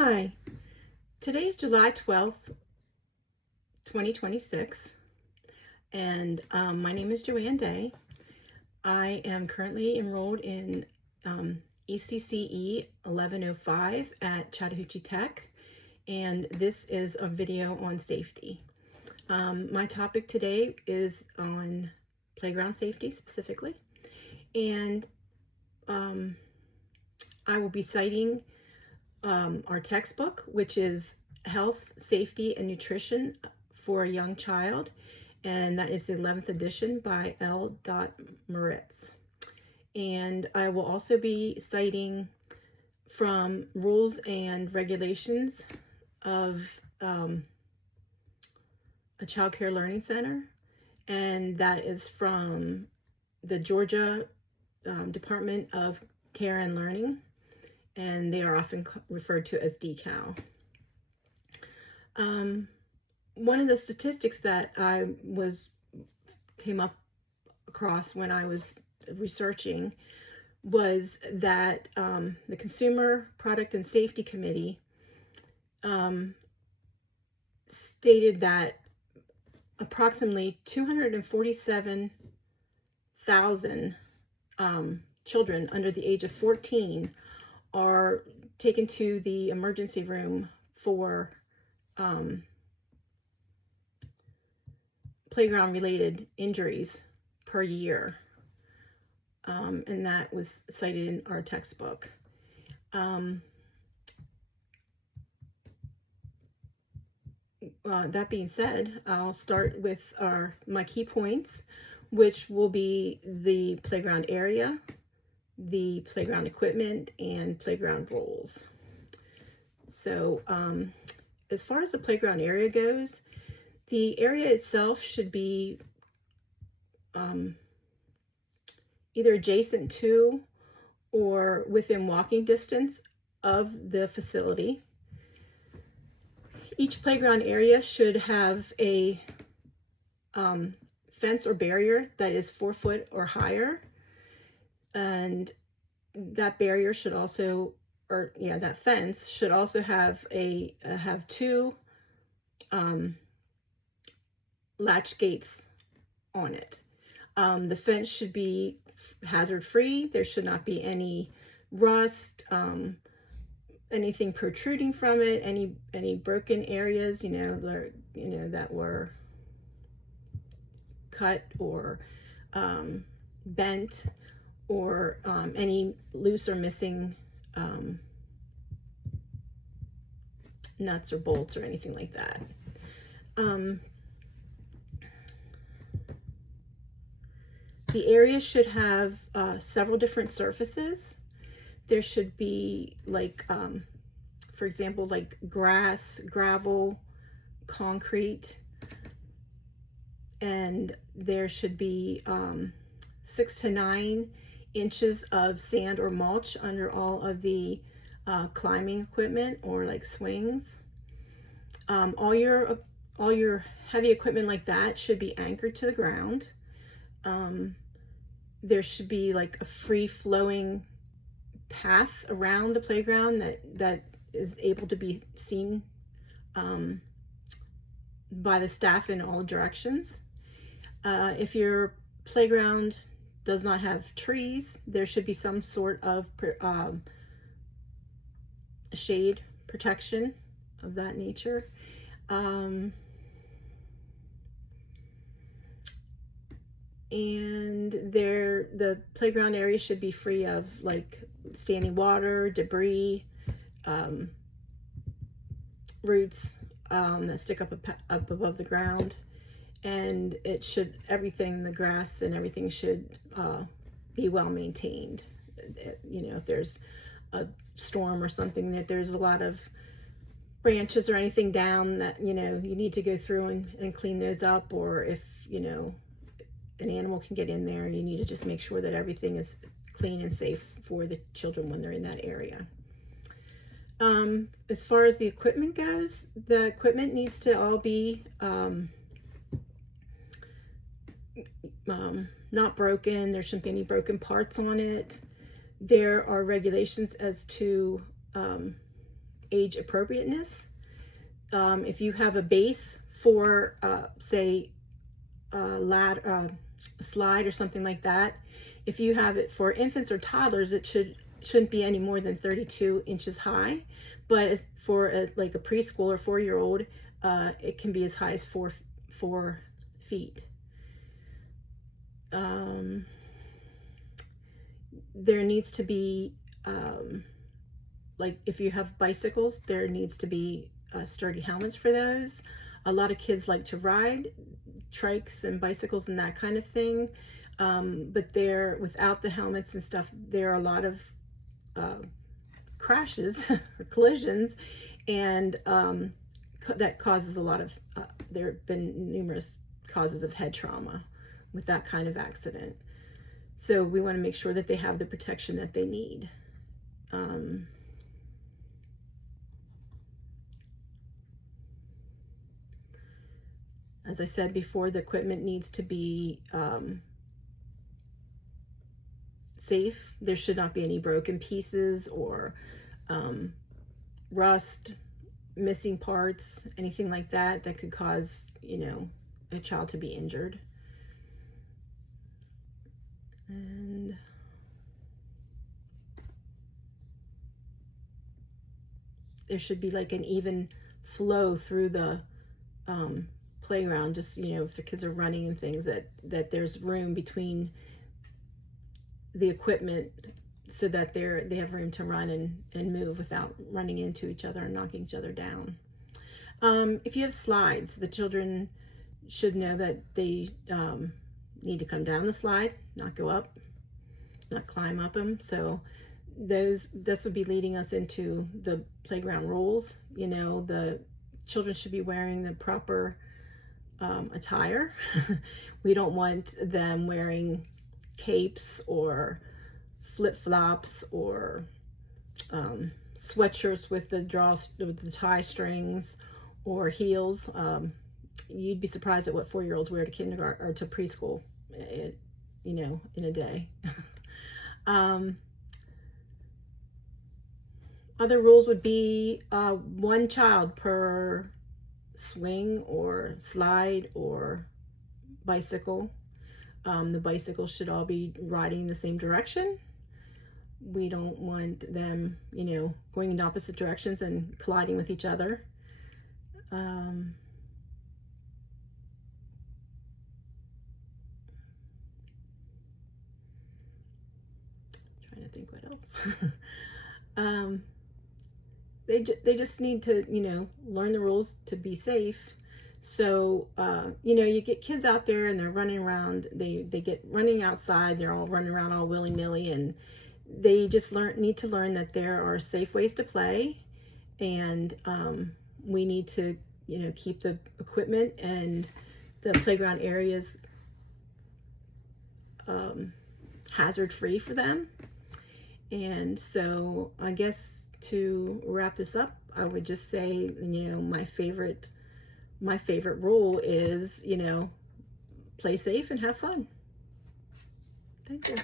Hi, today is July 12th, 2026, and my name is Joanne Day. I am currently enrolled in ECCE 1105 at Chattahoochee Tech, and this is a video on safety. My topic today is on playground safety specifically, and I will be citing our textbook, which is Health, Safety, and Nutrition for a Young Child, and that is the 11th edition by L. Moritz. And I will also be citing from Rules and Regulations of a Child Care Learning Center, and that is from the Georgia Department of Care and Learning, and they are often referred to as DECCE. One of the statistics that I came up across when I was researching was that the Consumer Product and Safety Committee stated that approximately 247,000 children under the age of 14 are taken to the emergency room for playground related injuries per year, and that was cited in our textbook. That being said, I'll start with my key points, which will be the playground area, the playground equipment, and playground rules. So as far as the playground area goes, the area itself should be either adjacent to or within walking distance of the facility. Each playground area should have a fence or barrier that is 4 foot or higher, and that barrier should also, that fence should also have two latch gates on it. The fence should be hazard free. There should not be any rust, anything protruding from it, any broken areas, that were cut or bent, or any loose or missing nuts or bolts or anything like that. The area should have several different surfaces. There should be, like, for example, like grass, gravel, concrete, and there should be 6 to 9 inches of sand or mulch under all of the climbing equipment, or like swings. All your heavy equipment like that should be anchored to the ground. There should be like a free-flowing path around the playground that is able to be seen by the staff in all directions. If your playground does not have trees, there should be some sort of shade protection of that nature. And the playground area should be free of like standing water, debris, roots that stick up above the ground, and the grass and everything should be well maintained. If there's a storm or something, that there's a lot of branches or anything down, that you need to go through and clean those up, or if an animal can get in there, you need to just make sure that everything is clean and safe for the children when they're in that area. As far as the equipment goes, the equipment needs to all be not broken. There shouldn't be any broken parts on it. There are regulations as to age appropriateness. If you have a base for, say, a slide or something like that, if you have it for infants or toddlers, it shouldn't be any more than 32 inches high. But as for like a preschool or 4-year-old, it can be as high as 4 feet. There needs to be, like if you have bicycles, there needs to be sturdy helmets for those. A lot of kids like to ride trikes and bicycles and that kind of thing, but without the helmets and stuff, there are a lot of crashes or collisions, and that causes a lot of, there have been numerous causes of head trauma with that kind of accident. So we want to make sure that they have the protection that they need. As I said before, the equipment needs to be safe. There should not be any broken pieces or rust, missing parts, anything like that that could cause, a child to be injured. And there should be like an even flow through the playground, just, if the kids are running and things, that there's room between the equipment so that they have room to run and move without running into each other and knocking each other down. If you have slides, the children should know that they need to come down the slide, not go up, not climb up them. So this would be leading us into the playground rules. The children should be wearing the proper attire. We don't want them wearing capes or flip-flops or sweatshirts with the tie strings or heels. You'd be surprised at what 4-year-olds wear to kindergarten or to preschool, in a day. Other rules would be 1 child per swing or slide or bicycle. The bicycles should all be riding in the same direction. We don't want them, going in opposite directions and colliding with each other. Trying to think what else. They just need to, learn the rules to be safe. So, you get kids out there and they're running around, they get running outside, they're all running around all willy-nilly, and they just need to learn that there are safe ways to play, and we need to, keep the equipment and the playground areas hazard-free for them. And so I guess to wrap this up, I would just say, my favorite rule is, play safe and have fun. Thank you.